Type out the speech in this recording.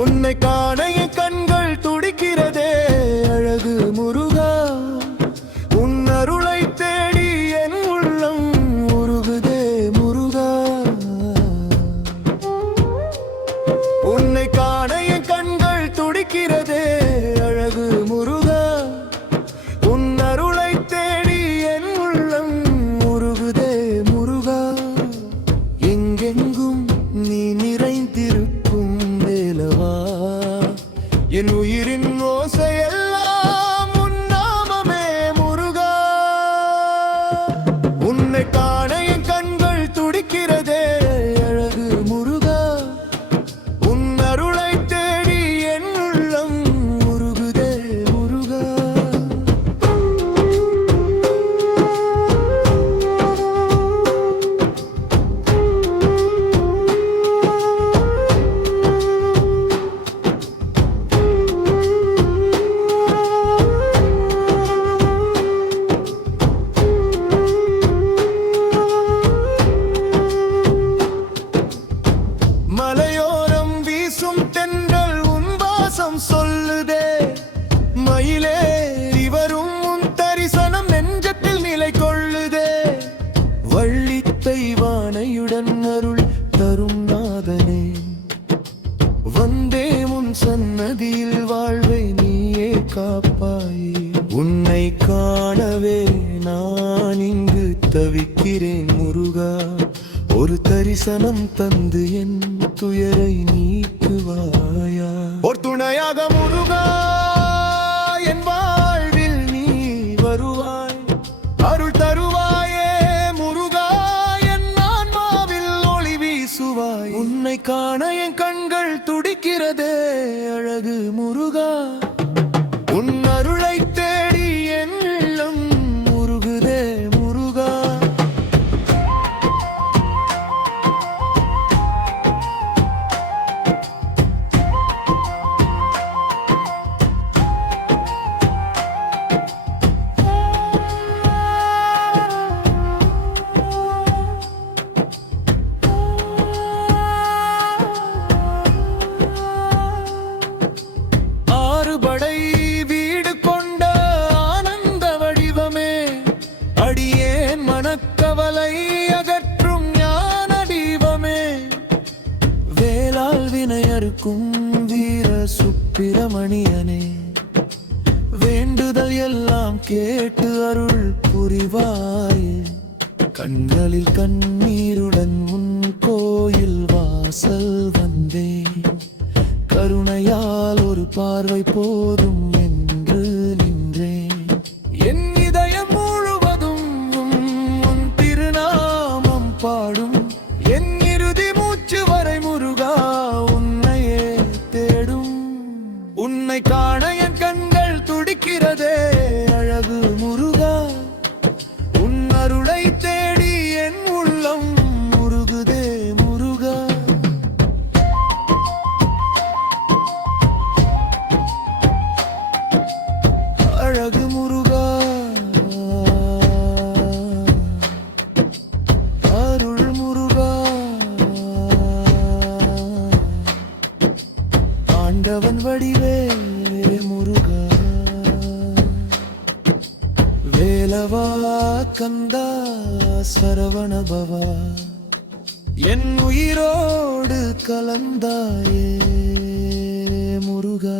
உன்னை காண என் கண்கள் துடிக்கிறதே அழகு முருகா. உன் அருளை தேடி என் உள்ளம் உருகுதே முருகா. உன்னை காண என் கண்கள் துடிக்கிறதே அழகு முருகா. உன் அருளை தேடி என் உள்ளம் உருகுதே முருகா. எங்கெங்கும் நீ நிறைந்திருக்கும் வேலவா, என் உயிரின் ஓசையெல்லாம் உன் நாமமே முருகா. உன்னை காண என் கண்கள் துடிக்கிறதே அழகு முருகா. உன் அருளை தேடி என் உள்ளம் உருகுதே முருகா. மலையோரம் வீசும் தென்றல் உன் வாசம் சொல்லுதே. மயிலேறி வரும் உன் தரிசனம் நெஞ்சத்தில் நிலை கொள்ளுதே. வள்ளி தெய்வானையுடன் அருள் தரும் நாதனே, வந்தே உன் சன்னதியில் வாழ்வை நீயே காப்பாயே. உன்னை காணவே நான் இங்கு தவிக்கிறேன் முருகா. ஒரு தரிசனம் தந்து என் துயரை நீக்குவாயா. ஒரு துணையாக முருகா என் வாழ்வில் நீ வருவாய். அருள் தருவாயே முருகா, என் ஆன்மாவில் ஒளி வீசுவாய். உன்னை காண என் கண்கள் துடிக்கிறதே அழகு முருகா. உன் அருளை தேடி என் உள்ளம் உருகுதே முருகா. ஆறுபடை வீடு கொண்ட ஆனந்த வடிவமே, அடியேன் மனக்கவலை அகற்றும் ஞான தீபமே. வேளால் வினையறுக்கும் வீர சுப்பிரமணியனே, வேண்டுதல் எல்லாம் கேட்டு அருள் புரிவாயே. கண்களில் கண்ணீருடன் உன் கோயில் வாசல் வந்தேன். கருணையால் ஒரு பார்வை போதும் என்று நின்றேன். என் இதயம் முழுவதும் உன் திருநாமம் பாடும். என் இறுதி மூச்சு வரை முருகா உன்னையே தேடும். உன்னை காண என் கண்கள் துடிக்கிறதே அழகு முருகா. உன் அருளை தேடி என் உள்ளம் உருகுதே முருகா. அழகு முருகா, அருள் முருகா. ஆண்டவன் வடிவே முருகா. வேலவா கந்தா சரவண பவா, என் உயிரோடு கலந்தாயே முருகா.